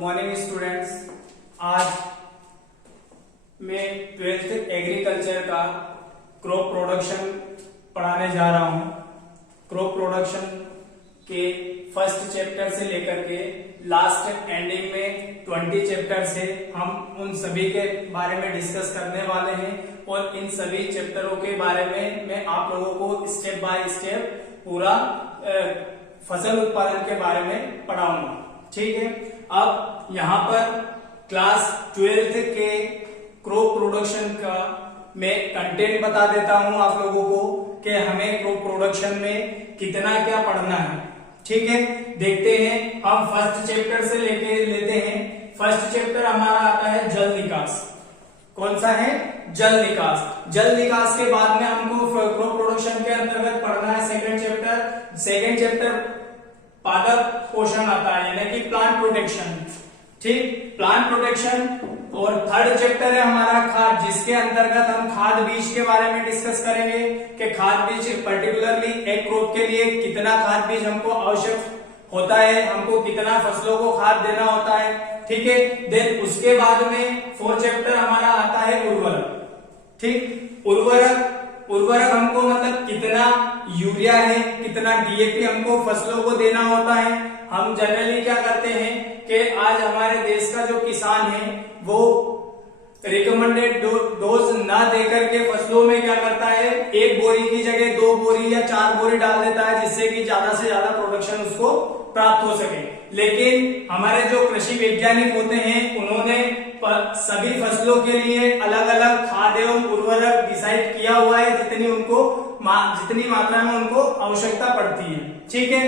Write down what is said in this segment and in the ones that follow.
Morning students. आज मैं 12th agriculture का क्रॉप प्रोडक्शन पढ़ाने जा रहा हूं। क्रॉप प्रोडक्शन के फर्स्ट चैप्टर से लेकर के लास्ट एंडिंग में 20 चैप्टर से हम उन सभी के बारे में डिस्कस करने वाले हैं और इन सभी चैप्टरों के बारे में मैं आप लोगों को स्टेप बाय स्टेप पूरा फसल उत्पादन के बारे में पढ़ाऊंगा। ठीक है, अब यहाँ पर क्लास 12th के क्रॉप प्रोडक्शन का मैं कंटेंट बता देता हूं आप लोगों को कि हमें क्रॉप प्रोडक्शन में कितना क्या पढ़ना है। ठीक है, देखते हैं। हम फर्स्ट चैप्टर से लेते हैं। फर्स्ट चैप्टर हमारा आता है जल निकास। कौन सा है? जल निकास। जल निकास के बाद में हमको क्रॉप प्रोडक्शन के अंतर्गत पढ़ना है सेकंड चैप्टर। सेकंड चैप्टर पादप पोषण आता है, यानी कि प्लांट प्रोटेक्शन। ठीक, प्लांट प्रोटेक्शन। और थर्ड चैप्टर है हमारा खाद, जिसके अंतर्गत हम खाद बीज के बारे में डिस्कस करेंगे कि खाद बीज पर्टिकुलरली एक क्रॉप के लिए कितना खाद बीज हमको आवश्यक होता है, हमको कितना फसलों को खाद देना होता है। ठीक है, देन उसके बाद में फोर्थ चैप्टर हमारा आता है उर्वरक। ठीक, उर्वरक हमको मतलब कितना यूरिया है, कितना डीएपी हमको फसलों को देना होता है। हम जनरली क्या करते हैं कि आज हमारे देश का जो किसान है वो रिकमेंडेड डोज ना देकर के फसलों में क्या करता है, एक बोरी की जगह 2 बोरी या 4 बोरी डाल देता है, जिससे कि ज्यादा से ज्यादा प्रोडक्शन उसको प्राप्त हो सके। लेकिन हमारे जो कृषि वैज्ञानिक होते हैं उन्होंने सभी फसलों के लिए अलग अलग खाद एवं उर्वरक डिसाइड किया हुआ है, जितनी मात्रा में उनको आवश्यकता पड़ती है। ठीक है,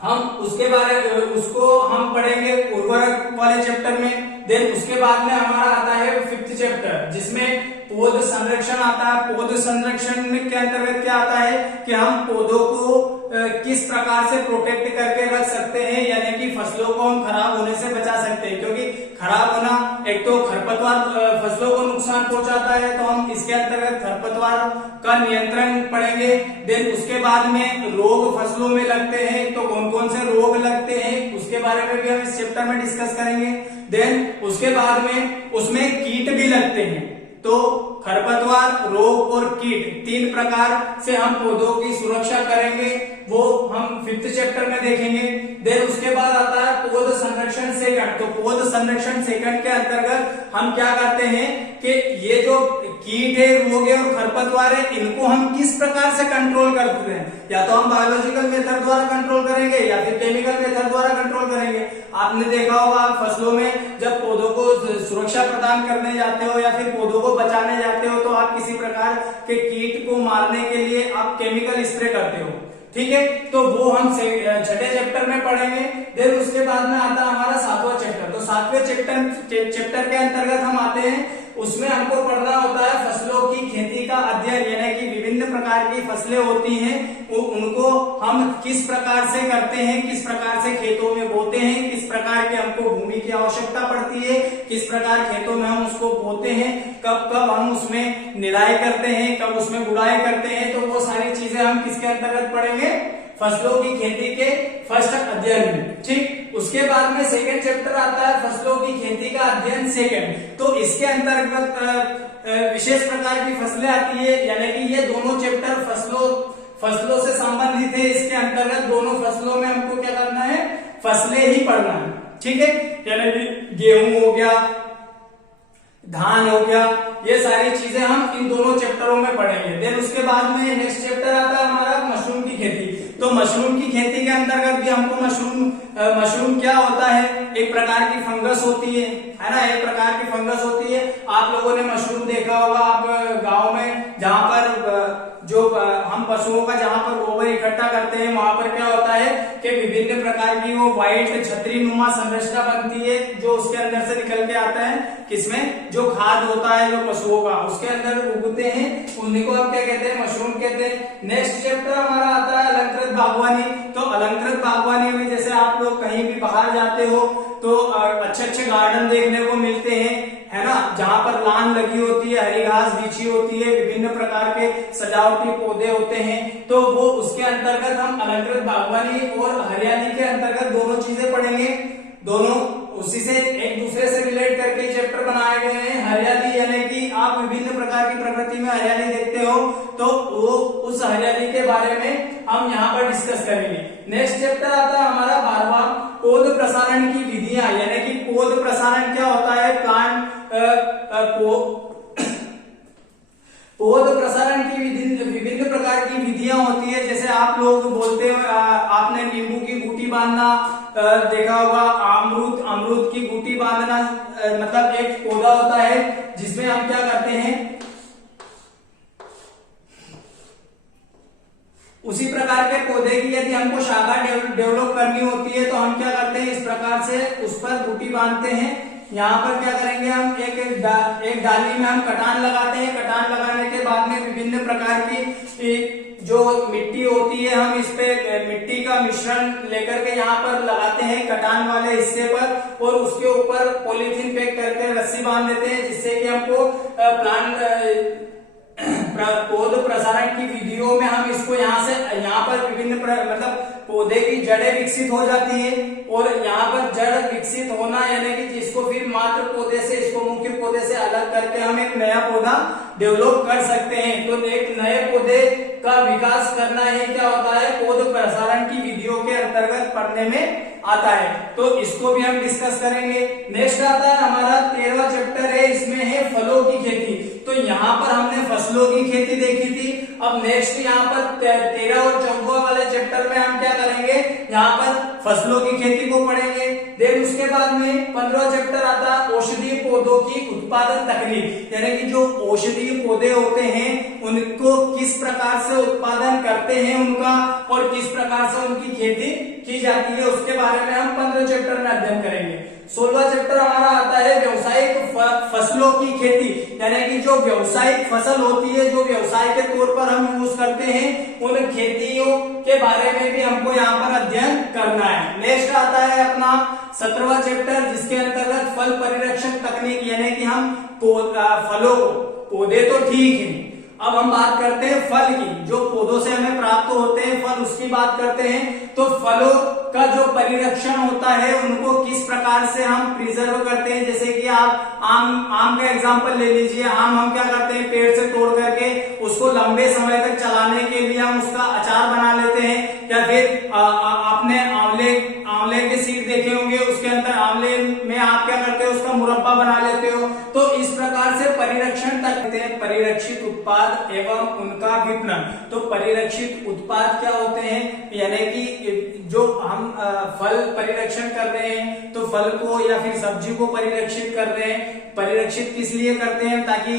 हम उसको हम पढ़ेंगे उर्वरक वाले चैप्टर में। देन उसके बाद में हमारा आता है 5th चैप्टर, जिसमें पौध संरक्षण आता है। पौध संरक्षण में के अंतर्गत क्या आता है कि हम पौधों को किस प्रकार से प्रोटेक्ट करके रख सकते हैं, यानी कि फसलों को हम खराब होने से बचा सकते हैं। क्योंकि खराब होना, एक तो खरपतवार फसलों को नुकसान पहुंचाता है, तो हम इसके अंतर्गत खरपतवार का नियंत्रण पढ़ेंगे। देन उसके बाद में रोग फसलों में लगते हैं, तो कौन कौन से रोग लगते हैं उसके बारे में भी हम इस चैप्टर में डिस्कस करेंगे। देन उसके बाद में उसमें कीट भी लगते हैं, तो खरपतवार, रोग और कीट 3 प्रकार से हम पौधों की सुरक्षा करेंगे, वो हम 5th चैप्टर में देखेंगे। देन उसके बाद आता है पौध संरक्षण सेकंड। तो पौध संरक्षण सेकंड के अंतर्गत हम क्या करते हैं कि ये जो कीट है, रोग है और खरपतवार है, इनको हम किस प्रकार से कंट्रोल करते हैं। या तो हम बायोलॉजिकल मेथड द्वारा कंट्रोल करेंगे या फिर केमिकल मेथड द्वारा कंट्रोल करेंगे। आपने देखा होगा फसलों में जब पौधों को सुरक्षा प्रदान करने जाते हो या फिर पौधों को बचाने जाते हो, तो आप किसी प्रकार के कीट को मारने के लिए आप केमिकल स्प्रे करते हो। ठीक है, तो वो हम 6ठे चैप्टर में पढ़ेंगे। देन उसके बाद में आता है हमारा 7वां चैप्टर। तो 7वें चैप्टर के अंतर्गत हम आते हैं, उसमें हमको पढ़ना होता है फसलों की खेती का अध्ययन, यानी कि विभिन्न प्रकार की फसलें होती हैं, उनको हम किस प्रकार से करते हैं, किस प्रकार से खेतों में बोते हैं, किस प्रकार के हमको भूमि की आवश्यकता पड़ती है, किस प्रकार खेतों में हम उसको बोते हैं, कब कब हम उसमें निराई करते हैं, कब उसमें गुड़ाई करते हैं। तो वो सारी चीजें हम किसके अंतर्गत पढ़ेंगे? फसलों की खेती के फर्स्ट अध्ययन में। ठीक, उसके बाद में सेकंड चैप्टर आता है फसलों की खेती का अध्ययन सेकंड। तो इसके अंतर्गत विशेष प्रकार की फसलें आती है, यानी कि ये दोनों चैप्टर फसलों से संबंधित है। इसके अंतर्गत दोनों फसलों में हमको क्या करना है? फसलें ही पढ़ना है। ठीक है, यानी कि गेहूं हो गया, धान हो गया, ये सारी चीजें हम इन दोनों चैप्टरों में पढ़ेंगे। देन उसके बाद में नेक्स्ट चैप्टर आता है हमारा मशरूम की खेती। तो मशरूम की खेती के अंतर्गत भी हमको मशरूम क्या होता है? एक प्रकार की फंगस होती है ना, एक प्रकार की फंगस होती है। आप लोगों ने मशरूम देखा होगा, आप गांव में जहां पर जो हम पशुओं का जहां पर गोबर इकट्ठा करते हैं, वहां पर क्या होता है कि विभिन्न प्रकार की वो व्हाइट छतरी नुमा संरचना बनती है, जो उसके अंदर से निकल के आता है। किसमें? जो खाद होता है जो पशुओं का, उसके अंदर उगते हैं, उन्हीं को आप क्या कहते हैं? मशरूम कहते हैं। नेक्स्ट चैप्टर हमारा आता है अलंकृत बागवानी। तो अलंकृत बागवानी में जैसे आप लोग कहीं भी बाहर जाते हो तो अच्छे अच्छे गार्डन देखने को मिलते हैं, है ना, जहां पर लान लगी होती है, हरी घास बिछी होती है, विभिन्न प्रकार के सजावटी पौधे होते हैं। तो वो उसके अंतर्गत हम अलंकृत बागवानी और हरियाली के अंतर्गत दोनों चीजें पढ़ेंगे। दोनों उसी से एक दूसरे से रिलेट करके चैप्टर बनाए गए हैं। हरियाली यानी कि आप विभिन्न प्रकार की प्रकृति में हरियाली देखते हो, तो वो उस हरियाली के बारे में हम यहाँ पर डिस्कस करेंगे। नेक्स्ट चैप्टर आता है हमारा 12वां, पौध प्रसारण की विधियां, यानी कि पौध प्रसारण क्या होता है, प्लांट पौध प्रसारण की विभिन्न प्रकार की विधियां होती है। जैसे आप लोग बोलते हो, आपने नींबू की गुटी बांधना देखा होगा, अमरूद की गुटी बांधना, मतलब एक पौधा होता है जिसमें हम क्या करते हैं, उसी प्रकार के पौधे की यदि हमको शाखा डेवलप करनी होती है तो हम क्या करते हैं, इस प्रकार से उस पर गुटी बांधते हैं। यहाँ पर क्या करेंगे, हम एक डाली में हम कटान लगाते हैं। कटान लगाने के बाद में विभिन्न प्रकार की जो मिट्टी होती है, हम इस पे मिट्टी का मिश्रण लेकर के यहाँ पर लगाते हैं कटान वाले हिस्से पर, और उसके ऊपर पॉलीथीन पैक करके रस्सी बांध देते हैं, जिससे कि हमको पौध प्रसारण की विधियों में हम इसको यहाँ पर विभिन्न मतलब पौधे की जड़ें विकसित हो जाती है, और यहाँ पर जड़ विकसित होना यानी कि जिसको फिर मात्र पौधे से, इसको मुख्य पौधे से अलग करके हम एक नया पौधा डेवलप कर सकते हैं। तो एक नए पौधे का विकास करना ही क्या होता है, पौध प्रसारण की विधियों के अंतर्गत पढ़ने में आता है। तो इसको भी हम डिस्कस करेंगे। नेक्स्ट आता है हमारा 13वां चैप्टर है, इसमें है फलों की खेती। तो यहाँ पर हमने फसलों की खेती देखी थी। अब नेक्स्ट यहाँ पर 13 और 14 वाले चैप्टर में हम क्या करेंगे, यहाँ पर फसलों की खेती को पढ़ेंगे। देन उसके बाद में 15वां चैप्टर आता है औषधीय पौधों की उत्पादन तकनीक, यानी कि जो औषधीय पौधे होते हैं उनको किस प्रकार से उत्पादन करते हैं उनका, और किस प्रकार से उनकी खेती की जाती है, उसके बारे में हम 15 चैप्टर में अध्ययन करेंगे। 16वां चैप्टर हमारा आता है व्यवसायिक फसलों की खेती, यानी कि जो व्यवसायिक फसल होती है, जो व्यवसाय के तौर पर हम यूज करते हैं, उन खेतियों के बारे में भी हमको यहाँ पर अध्ययन करना है। नेक्स्ट आता है अपना 17वां चैप्टर, जिसके अंतर्गत फल परिरक्षण तकनीक, यानी कि हम फलों, पौधे तो ठीक है, अब हम बात करते हैं फल की, जो पौधों से हमें प्राप्त होते हैं फल, उसकी बात करते हैं। तो फलों का जो परिरक्षण होता है उनको किस प्रकार से हम प्रिजर्व करते हैं। जैसे कि आप आम का एग्जांपल ले लीजिए। आम हम क्या करते हैं, पेड़ से तोड़ करके उसको लंबे समय तक चलाने के लिए हम उसका अचार बना लेते हैं, या फिर आपने आंवले के सीड देखे होंगे, उसके अंदर आंवले में आप क्या करते हो, उसका मुरब्बा बना लेते हो। तो इस प्रकार से परिरक्षण करते हैं। परिरक्षित उत्पाद एवं उनका विपणन। तो परिरक्षित उत्पाद क्या होते हैं, यानी कि जो हम फल परिरक्षण कर रहे हैं, तो फल को या फिर सब्जी को परिरक्षित कर रहे हैं। परिरक्षित किस लिए करते हैं, ताकि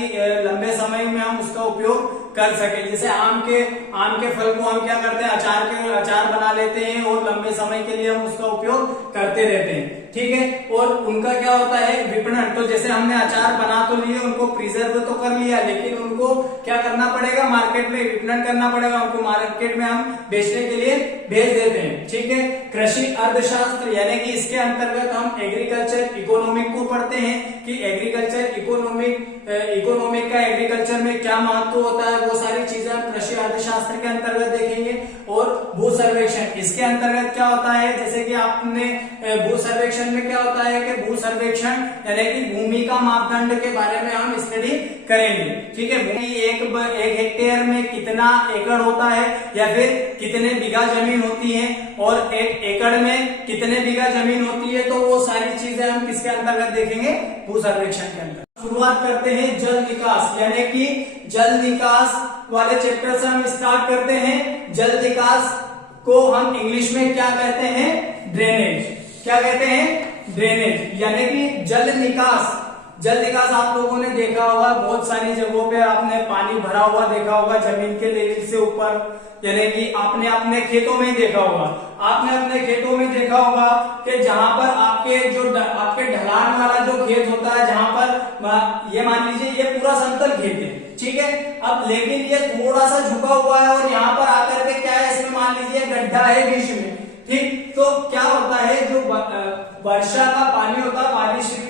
लंबे समय में हम उसका उपयोग कर सके। जैसे आम के फल को हम क्या करते हैं, अचार बना लेते हैं, और लंबे समय के लिए हम उसका उपयोग करते रहते हैं, ठीक है। और उनका क्या होता है, विपणन। तो जैसे हमने अचार बना तो लिए, उनको प्रिजर्व तो कर लिया, लेकिन उनको क्या करना पड़ेगा, मार्केट में विपणन करना पड़ेगा, उनको मार्केट में हम बेचने के लिए भेज देते हैं, ठीक है। कृषि अर्थशास्त्र, यानी कि इसके अंतर्गत हम एग्रीकल्चर इकोनॉमिक को पढ़ते हैं, कि एग्रीकल्चर इकोनॉमिक का एग्रीकल्चर में क्या महत्व होता है, वो सारी चीजें हम कृषि अर्थशास्त्र के अंतर्गत देखेंगे। और भू सर्वेक्षण, इसके अंतर्गत क्या होता है, जैसे कि आपने भू सर्वेक्षण में क्या होता है कि भू सर्वेक्षण यानी कि भूमि का मापदंड के बारे में हम स्टडी करेंगे, ठीक है। भूमि एक हेक्टेयर में कितना एकड़ होता है, या फिर कितने बीघा जमीन होती है, और एक एकड़ में कितने बीघा जमीन होती है, तो वो सारी चीजें हम किसके अंतर्गत देखेंगे, भू सर्वेक्षण के अंतर्गत। शुरुआत करते हैं जल विकास, यानी कि जल विकास वाले चैप्टर से हम स्टार्ट करते हैं। जल विकास को हम इंग्लिश में क्या कहते हैं, ड्रेनेज। क्या कहते हैं, ड्रेनेज, यानी कि जल निकास। जल निकास आप लोगों ने देखा होगा, बहुत सारी जगहों पे आपने पानी भरा हुआ देखा होगा जमीन के लेवल से ऊपर, यानी कि आपने अपने खेतों में देखा होगा। आपने अपने खेतों में देखा होगा कि जहां पर आपके ढलान वाला जो खेत होता है, जहां पर ये मान लीजिए ये पूरा समतल खेत है, ठीक है। अब लेकिन ये थोड़ा सा झुका हुआ है, और यहाँ पर आकर के क्या है, इसमें मान लीजिए गड्ढा है बीच में, ठीक। तो क्या होता है, जो वर्षा का पानी होता है,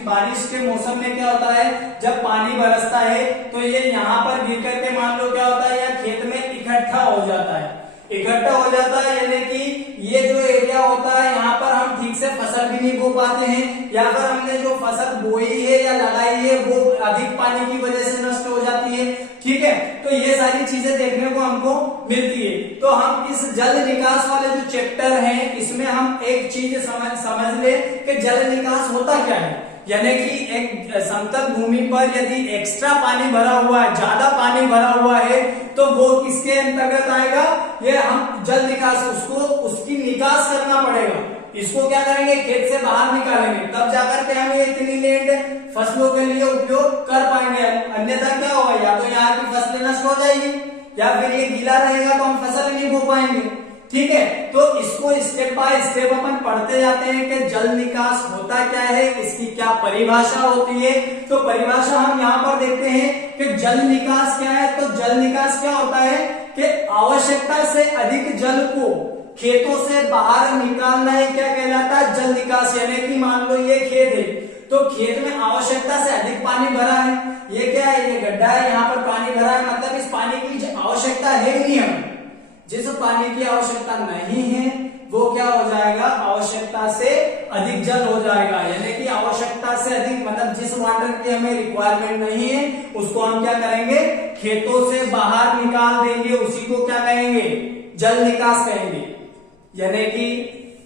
बारिश के मौसम में क्या होता है, जब पानी बरसता है तो ये यहाँ पर गिर करके मान लो क्या होता है, या खेत में इकट्ठा हो जाता है। इकट्ठा हो जाता है, यानी कि ये जो एरिया होता है यहाँ पर हम ठीक से फसल भी नहीं बो पाते हैं, या फिर हमने जो फसल बोई है या लगाई है वो अधिक पानी की वजह से नष्ट हो जाती है। ठीक है, तो ये सारी चीजें देखने को हमको मिलती है। तो हम इस जल निकास वाले जो चैप्टर है इसमें हम एक चीज समझ ले कि जल निकास होता क्या है। यानी कि एक समतल भूमि पर यदि एक्स्ट्रा पानी भरा हुआ है, ज्यादा पानी भरा हुआ है, तो वो किसके अंतर्गत आएगा, ये हम जल निकास, उसकी निकास करना पड़ेगा। इसको क्या करेंगे, खेत से बाहर निकालेंगे, तब जाकर के हम ये इतनी लैंड फसलों के लिए उपयोग कर पाएंगे। अन्यथा क्या होगा, या तो यहाँ की फसलें नष्ट हो जाएगी, या फिर ये गीला रहेगा तो हम फसल नहीं बो पाएंगे। ठीक है, तो इसको स्टेप बाय स्टेप अपन पढ़ते जाते हैं कि जल निकास होता क्या है, इसकी क्या परिभाषा होती है। तो परिभाषा हम यहाँ पर देखते हैं कि जल निकास क्या है। तो जल निकास क्या होता है कि आवश्यकता से अधिक जल को खेतों से बाहर निकालना ही क्या कहलाता है, जल निकास। यानी कि मान लो ये खेत है, तो खेत में आवश्यकता से अधिक पानी भरा है, ये क्या है, ये गड्ढा है, यहाँ पर पानी भरा है, मतलब इस पानी की आवश्यकता है ही नहीं हमें। जिस पानी की आवश्यकता नहीं है वो क्या हो जाएगा, आवश्यकता से अधिक जल हो जाएगा। यानी कि आवश्यकता से अधिक मतलब जिस वाटर की हमें रिक्वायरमेंट नहीं है उसको हम क्या करेंगे, खेतों से बाहर निकाल देंगे, उसी को क्या कहेंगे, जल निकास कहेंगे। यानी कि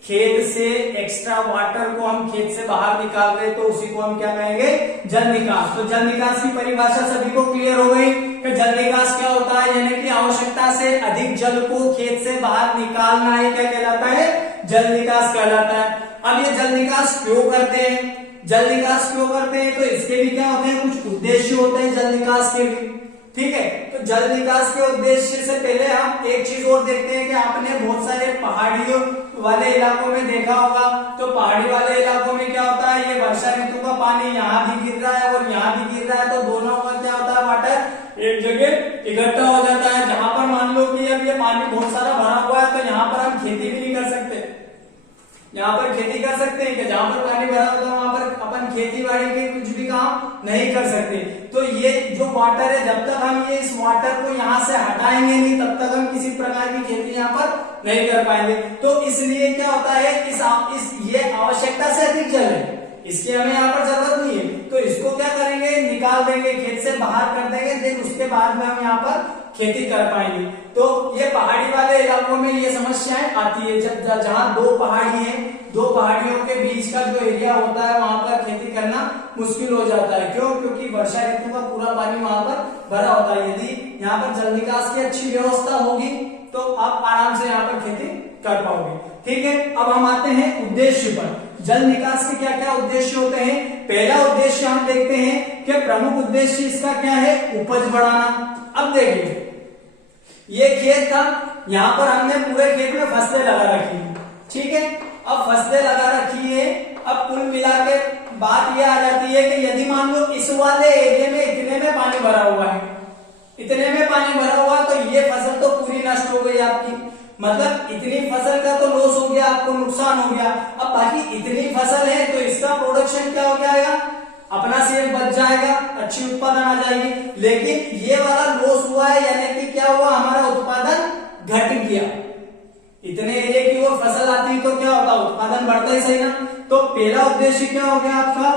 खेत से एक्स्ट्रा वाटर को हम खेत से बाहर निकाल रहे तो उसी को हम क्या कहेंगे, जल निकास। तो जल निकास की परिभाषा सभी को क्लियर हो गई कि जल निकास क्या होता है, यानी कि आवश्यकता से अधिक जल को खेत से बाहर निकालना ही क्या कहलाता है, जल निकास कहलाता है। अब ये जल निकास क्यों करते हैं, जल निकास क्यों करते हैं, तो इसके भी क्या होते हैं, कुछ उद्देश्य होते हैं जल निकास के भी। ठीक है, तो जल निकास के उद्देश्य से पहले हम एक चीज और देखते हैं कि आपने बहुत सारे पहाड़ियों वाले इलाकों में देखा होगा। तो पहाड़ी वाले इलाकों में क्या होता है, ये वर्षा ऋतु का पानी यहाँ भी गिर रहा है और यहाँ भी गिर रहा है, तो दोनों का क्या होता है, वाटर एक जगह इकट्ठा हो जाता है। जहां पर मान लो कि अब ये पानी बहुत सारा भरा हुआ है, तो यहाँ पर हम खेती भी नहीं कर सकते। यहाँ पर खेती कर सकते हैं कि जहां पर पानी भरा होता है वहां पर अपन खेती बाड़ी के कुछ भी काम नहीं कर सकते। तो ये जो वाटर है, जब तक हम ये इस वाटर को यहाँ से हटाएंगे नहीं तब तक हम किसी प्रकार की खेती यहाँ पर नहीं कर पाएंगे। तो इसलिए क्या होता है, ये आवश्यकता से अधिक जल है, इसकी हमें यहाँ पर जरूरत नहीं है, तो इसको क्या करेंगे, निकाल देंगे, खेत से बाहर कर देंगे, देन उसके बाद में हम यहाँ पर खेती कर पाएंगे। तो ये पहाड़ी वाले इलाकों में ये समस्याएं आती है, जब जहाँ दो पहाड़ी हैं, दो पहाड़ियों के बीच का जो एरिया होता है वहां पर खेती करना मुश्किल हो जाता है। क्यों, क्योंकि वर्षा ऋतु का पूरा पानी वहां पर भरा होता है। यदि यहाँ पर जल निकास की अच्छी व्यवस्था होगी तो आप आराम से यहाँ पर खेती कर पाओगे। ठीक है, अब हम आते हैं उद्देश्य पर। जल निकास के क्या क्या उद्देश्य होते हैं। पहला उद्देश्य हम देखते हैं कि प्रमुख उद्देश्य इसका क्या है, उपज बढ़ाना। अब देखिए, ये खेत था, यहाँ पर हमने पूरे खेत में फसलें लगा रखी है। ठीक है, अब फसलें लगा रखी है, अब कुल मिला के बात यह आ जाती है कि यदि मान लो इस वाले एरिया में इतने में पानी भरा हुआ है, इतने में पानी भरा हुआ, तो ये फसल तो पूरी नष्ट हो गई आपकी, मतलब इतनी फसल का तो लॉस हो गया, आपको नुकसान हो गया। अब बाकी इतनी फसल है तो इसका प्रोडक्शन क्या हो जाएगा, अपना सेल बच जाएगा, अच्छी उत्पादन आ जाएगी। लेकिन ये वाला लॉस हुआ है, यानी कि क्या हुआ, हमारा उत्पादन घट गया। इतने एरिया की वो फसल आती है तो क्या होता है, उत्पादन बढ़ता ही सही ना। तो पहला उद्देश्य क्या हो गया आपका,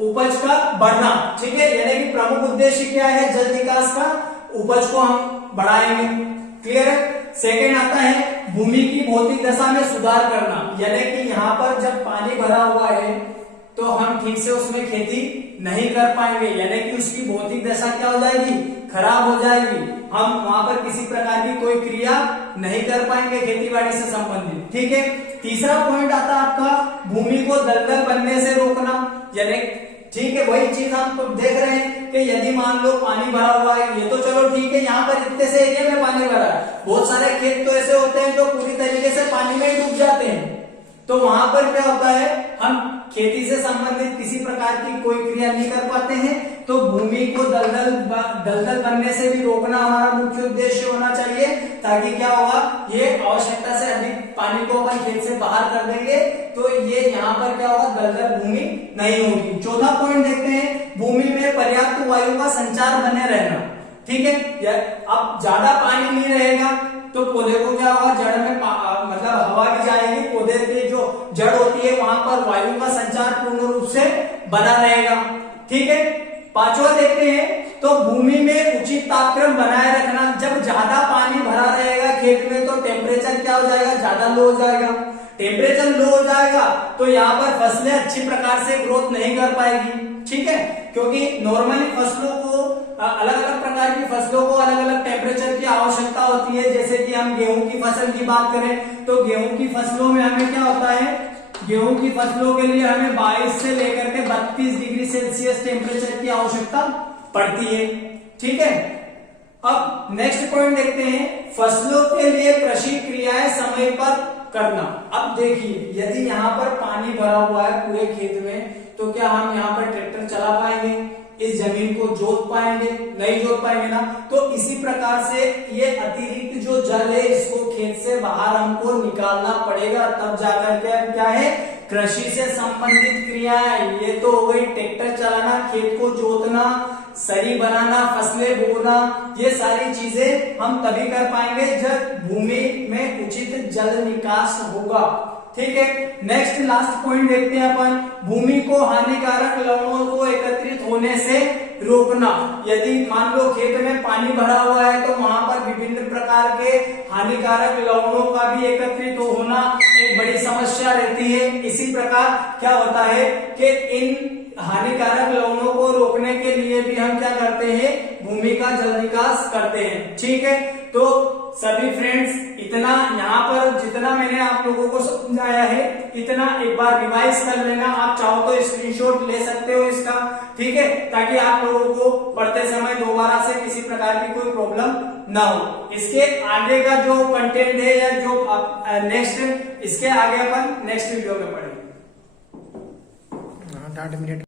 उपज का बढ़ना। ठीक है, यानी कि प्रमुख उद्देश्य क्या है जल निकास का, उपज को हम बढ़ाएंगे। क्लियर है। सेकेंड आता है भूमि की भौतिक दशा में सुधार करना, यानी कि यहाँ पर जब पानी भरा हुआ है तो हम ठीक से उसमें खेती नहीं कर पाएंगे, यानी कि उसकी भौतिक दशा क्या हो जाएगी, खराब हो जाएगी। हम वहां पर किसी प्रकार की कोई क्रिया नहीं कर पाएंगे खेती बाड़ी से संबंधित। ठीक है, तीसरा पॉइंट आता है आपका भूमि को दलदल बनने से रोकना, यानी ठीक है, वही चीज हम तो देख रहे हैं कि यदि मान लो पानी भरा हुआ है, ये तो चलो ठीक है, यहाँ पर इतने से एरिया में पानी भरा है, बहुत सारे खेत तो ऐसे होते हैं जो पूरी तरीके से पानी में डूब जाते हैं, तो वहां पर क्या होता है, हम खेती से संबंधित किसी प्रकार की कोई क्रिया नहीं कर पाते हैं। तो भूमि को दलदल बनने से भी रोकना हमारा मुख्य उद्देश्य होना चाहिए, ताकि क्या होगा, ये आवश्यकता से अधिक पानी को अपन खेत से बाहर कर देंगे तो ये यहाँ पर क्या होगा, दलदल भूमि नहीं होगी। चौथा पॉइंट देखते हैं, भूमि में पर्याप्त वायु का संचार बने रहना। ठीक है। अब ज्यादा पानी नहीं रहेगा तो पौधे को क्या होगा, जड़ में मतलब हवा भी जाएगी, पौधे की जो जड़ होती है वहां पर वायु का संचार पूर्ण रूप से बना रहेगा। ठीक है। पांचवा देखते हैं तो भूमि में उचित तापक्रम बनाए रखना। जब ज्यादा पानी भरा रहेगा खेत में तो टेम्परेचर क्या हो जाएगा, ज्यादा लो हो जाएगा। टेम्परेचर लो हो जाएगा तो यहाँ पर फसलें अच्छी प्रकार से ग्रोथ नहीं कर पाएगी। ठीक है, क्योंकि नॉर्मली फसलों को अलग अलग प्रकार की फसलों को अलग अलग टेम्परेचर की आवश्यकता होती है। जैसे कि हम गेहूं की फसल की बात करें तो गेहूं की फसलों में हमें क्या होता है, गेहूं की फसलों के लिए हमें 22 से लेकर के 32 डिग्री सेल्सियस टेम्परेचर की आवश्यकता पड़ती है। ठीक है। अब नेक्स्ट पॉइंट देखते हैं, फसलों के लिए कृषि क्रियाएं समय पर करना। अब देखिए यदि यहाँ पर पानी भरा हुआ है पूरे खेत में तो क्या हम यहाँ पर ट्रैक्टर चला पाएंगे, इस जमीन को जोत पाएंगे, नहीं जोत पाएंगे ना। तो इसी प्रकार से ये अतिरिक्त जो जल है इसको खेत से बाहर हमको निकालना पड़ेगा, तब जाकर के क्या है, कृषि से संबंधित क्रियाएं। ये तो हो गई ट्रैक्टर चलाना, खेत को जोतना, सरी बनाना, फसलें बोना, ये सारी चीजें हम तभी कर पाएंगे जब भूमि में उचित जल निकास होगा। ठीक है। नेक्स्ट लास्ट पॉइंट देखते हैं अपन, भूमि को हानिकारक लवणों को एकत्रित होने से रोकना। यदि मान लो खेत में पानी भरा हुआ है तो वहां पर विभिन्न प्रकार के हानिकारक लवणों का भी एकत्रित होना एक बड़ी समस्या रहती है। इसी प्रकार क्या होता है कि इन हानिकारक लवणों को रोकने के लिए भी हम क्या करते हैं, भूमि का जल निकास करते हैं। ठीक है। तो सभी फ्रेंड्स इतना यहाँ पर जितना मैंने आप लोगों को समझाया है इतना एक बार रिवाइज कर लेना। आप चाहो तो स्क्रीनशॉट ले सकते हो इसका। ठीक है, ताकि आप लोगों को पढ़ते समय दोबारा से किसी प्रकार की कोई प्रॉब्लम ना हो। इसके आगे का जो कंटेंट है या जो नेक्स्ट इसके आगे अपन नेक्स्ट वीडियो में पढ़ेंगे। 8 मिनट